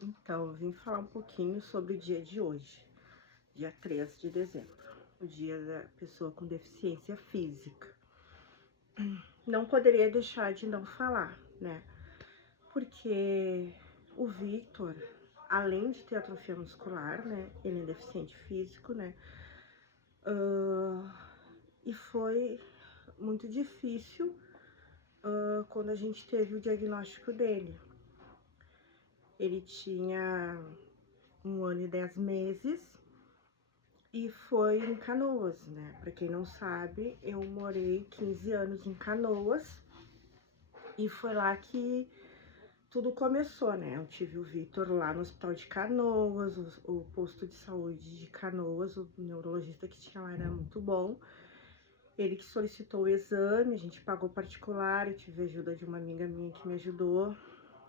Então, eu vim falar um pouquinho sobre o dia de hoje, dia 3 de dezembro, o dia da pessoa com deficiência física. Não poderia deixar de não falar, né? Porque o Victor, além de ter atrofia muscular, né? Ele é deficiente físico, né? E foi muito difícil quando a gente teve o diagnóstico dele. Ele tinha 1 ano e 10 meses. E foi em Canoas, né? Pra quem não sabe, eu morei 15 anos em Canoas e foi lá que tudo começou, né? Eu tive o Vitor lá no hospital de Canoas, o posto de saúde de Canoas, o neurologista que tinha lá era muito bom. Ele que solicitou o exame, a gente pagou particular, eu tive a ajuda de uma amiga minha que me ajudou,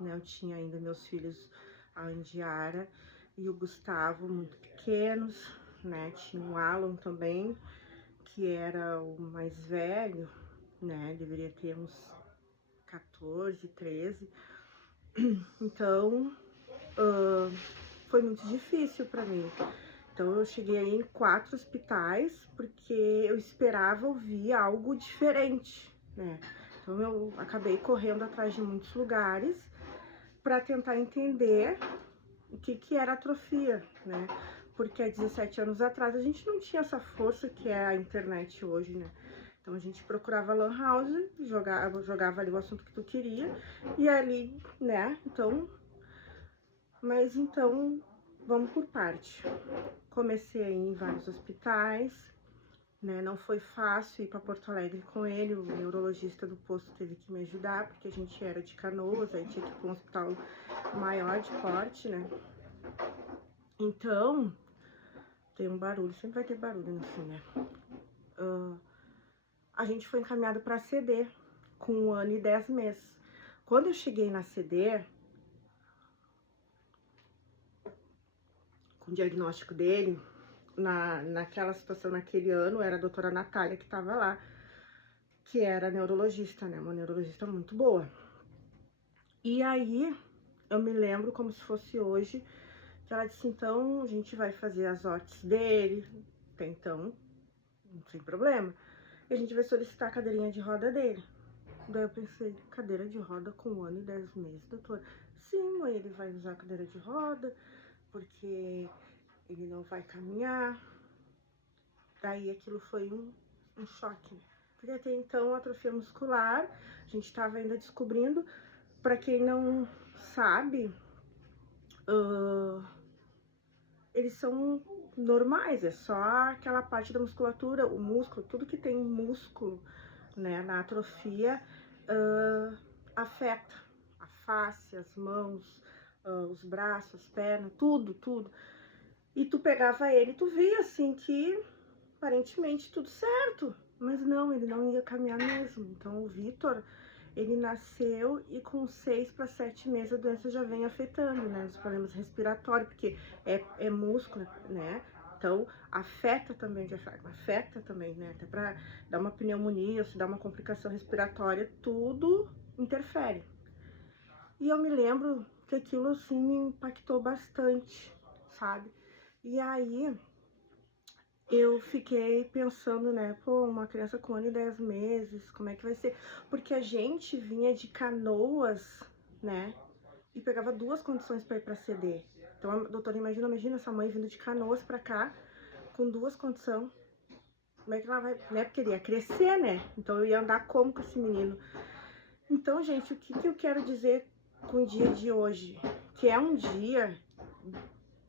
né? Eu tinha ainda meus filhos, a Andiara e o Gustavo, muito pequenos, né? Tinha o Alan também, que era o mais velho, né? Deveria ter uns 14, 13. Então, foi muito difícil para mim. Então, eu cheguei aí em 4 hospitais, porque eu esperava ouvir algo diferente, né? Então, eu acabei correndo atrás de muitos lugares para tentar entender o que era atrofia, né? Porque há 17 anos atrás a gente não tinha essa força que é a internet hoje, né? Então a gente procurava lan house, jogava ali o assunto que tu queria e ali, né? Mas então vamos por parte. Comecei a ir em vários hospitais, né? Não foi fácil ir para Porto Alegre com ele, o neurologista do posto teve que me ajudar, porque a gente era de Canoas, aí tinha que ir para um hospital maior de porte, né? Então, tem um barulho, sempre vai ter barulho no fim, né? A gente foi encaminhado para CD com 1 ano e 10 meses. Quando eu cheguei na CD, com o diagnóstico dele, naquela situação, naquele ano, era a doutora Natália que estava lá, que era neurologista, né? Uma neurologista muito boa. E aí, eu me lembro como se fosse hoje, que ela disse, então, a gente vai fazer as OTs dele, até então, sem problema. E a gente vai solicitar a cadeirinha de roda dele. Daí eu pensei, cadeira de roda com 1 ano e 10 meses, doutor? Sim, mãe, ele vai usar a cadeira de roda, porque ele não vai caminhar. Daí aquilo foi um choque. Porque até então, atrofia muscular, a gente estava ainda descobrindo. Para quem não sabe, eles são normais, é só aquela parte da musculatura, o músculo, tudo que tem músculo, né, na atrofia, afeta a face, as mãos, os braços, as pernas, tudo. E tu pegava ele, tu via assim que aparentemente tudo certo, mas não, ele não ia caminhar mesmo. Então o Vitor, ele nasceu e com 6 para 7 meses a doença já vem afetando, né, os problemas respiratórios, porque é músculo, né? Então, afeta também o diafragma, afeta também, né? Até para dar uma pneumonia, ou se dá uma complicação respiratória, tudo interfere. E eu me lembro que aquilo, assim, me impactou bastante, sabe? E aí, eu fiquei pensando, né, pô, uma criança com 1 ano e 10 meses, como é que vai ser? Porque a gente vinha de Canoas, né, e pegava 2 condições para ir para CD. Então, a doutora, imagina essa mãe vindo de Canoas para cá, com 2 condições. Como é que ela vai, né, porque ele ia crescer, né? Então, eu ia andar como com esse menino? Então, gente, o que eu quero dizer com o dia de hoje? Que é um dia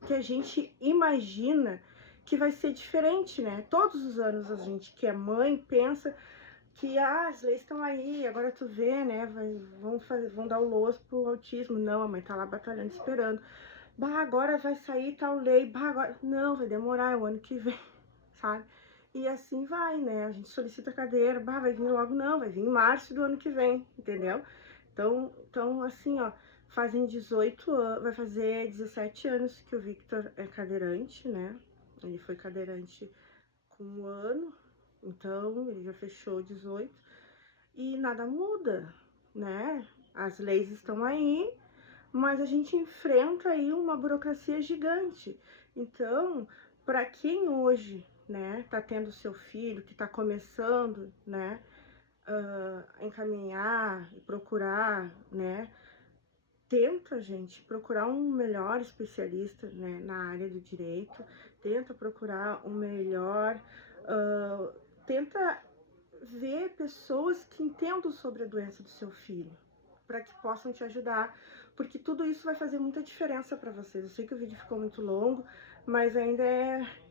que a gente imagina que vai ser diferente, né? Todos os anos a gente que é mãe pensa que as leis estão aí, agora tu vê, né? Vão dar o louço pro autismo. Não, a mãe tá lá batalhando, esperando. Bah, agora vai sair tal lei. Bah, agora. Não, vai demorar, é o ano que vem, sabe? E assim vai, né? A gente solicita a cadeira, bah, vai vir logo, não, vai vir em março do ano que vem, entendeu? Então assim, ó, fazem 18 anos, vai fazer 17 anos que o Victor é cadeirante, né? Ele foi cadeirante com 1 ano, então ele já fechou 18 e nada muda, né? As leis estão aí, mas a gente enfrenta aí uma burocracia gigante. Então, para quem hoje, né, tá tendo seu filho, que tá começando, né, a encaminhar e procurar, né, tenta, gente, procurar um melhor especialista, né, na área do direito, tenta procurar um melhor, tenta ver pessoas que entendam sobre a doença do seu filho, para que possam te ajudar, porque tudo isso vai fazer muita diferença para vocês. Eu sei que o vídeo ficou muito longo, mas ainda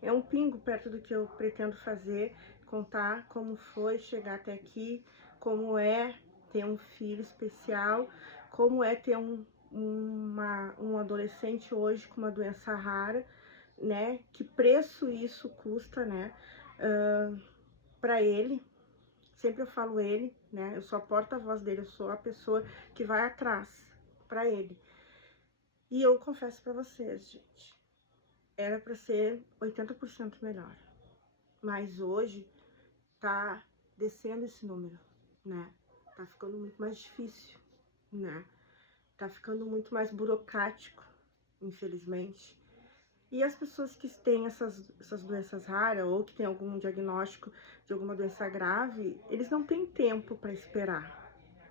é um pingo perto do que eu pretendo fazer, contar como foi chegar até aqui, como é ter um filho especial, como é ter um adolescente hoje com uma doença rara, né? Que preço isso custa, né? Para ele. Sempre eu falo ele, né? Eu sou a porta-voz dele, eu sou a pessoa que vai atrás para ele. E eu confesso para vocês, gente, era para ser 80% melhor. Mas hoje tá descendo esse número, né? Tá ficando muito mais difícil, né? Tá ficando muito mais burocrático, infelizmente. E as pessoas que têm essas doenças raras ou que têm algum diagnóstico de alguma doença grave, eles não têm tempo para esperar.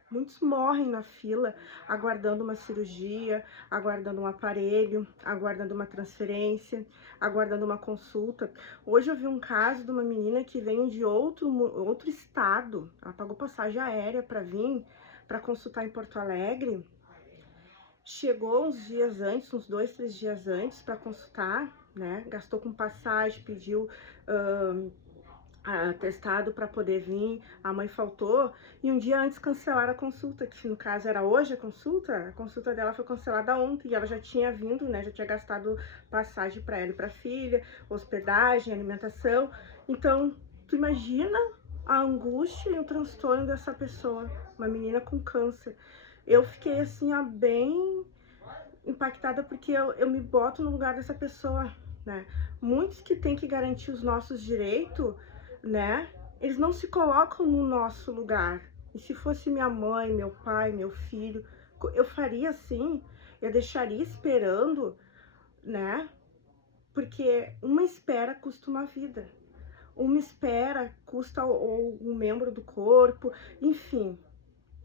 Muitos morrem na fila, aguardando uma cirurgia, aguardando um aparelho, aguardando uma transferência, aguardando uma consulta. Hoje eu vi um caso de uma menina que veio de outro estado. Ela pagou passagem aérea para vir para consultar em Porto Alegre. Chegou uns dias antes, uns 2, 3 dias antes para consultar, né? Gastou com passagem, pediu atestado para poder vir, a mãe faltou, e um dia antes cancelaram a consulta, que no caso era hoje a consulta dela foi cancelada ontem, e ela já tinha vindo, né, já tinha gastado passagem para ela e para a filha, hospedagem, alimentação. Então, tu imagina a angústia e o transtorno dessa pessoa, uma menina com câncer. Eu fiquei assim, ó, bem impactada, porque eu me boto no lugar dessa pessoa, né? Muitos que têm que garantir os nossos direitos, né? Eles não se colocam no nosso lugar. E se fosse minha mãe, meu pai, meu filho, eu faria assim, eu deixaria esperando, né? Porque uma espera custa uma vida. Uma espera custa um membro do corpo, enfim.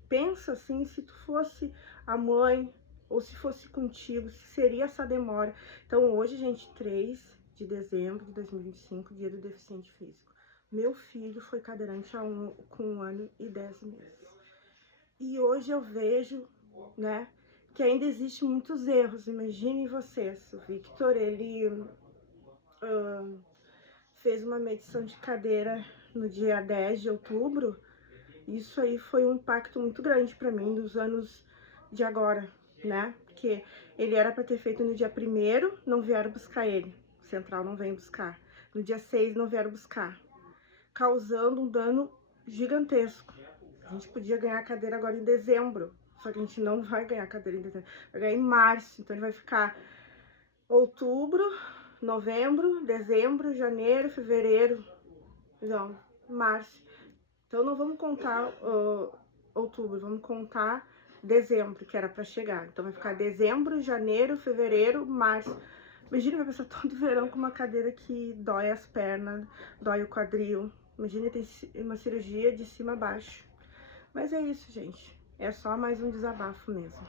Pensa assim, se tu fosse a mãe, ou se fosse contigo, se seria essa demora. Então hoje, gente, 3 de dezembro de 2025, dia do deficiente físico. Meu filho foi cadeirante com 1 ano e 10 meses. E hoje eu vejo, né, que ainda existem muitos erros. Imaginem vocês, o Victor, ele fez uma medição de cadeira no dia 10 de outubro. Isso aí foi um impacto muito grande para mim nos anos de agora, né? Porque ele era para ter feito no dia 1º, não vieram buscar ele. O Central não vem buscar. No dia 6 não vieram buscar, causando um dano gigantesco. A gente podia ganhar a cadeira agora em dezembro, só que a gente não vai ganhar a cadeira em dezembro, vai ganhar em março. Então ele vai ficar outubro, novembro, dezembro, janeiro, fevereiro, não, março. Então não vamos contar outubro, vamos contar dezembro, que era para chegar. Então vai ficar dezembro, janeiro, fevereiro, março. Imagina, vai passar todo verão com uma cadeira que dói as pernas, dói o quadril. Imagina, tem uma cirurgia de cima a baixo. Mas é isso, gente. É só mais um desabafo mesmo.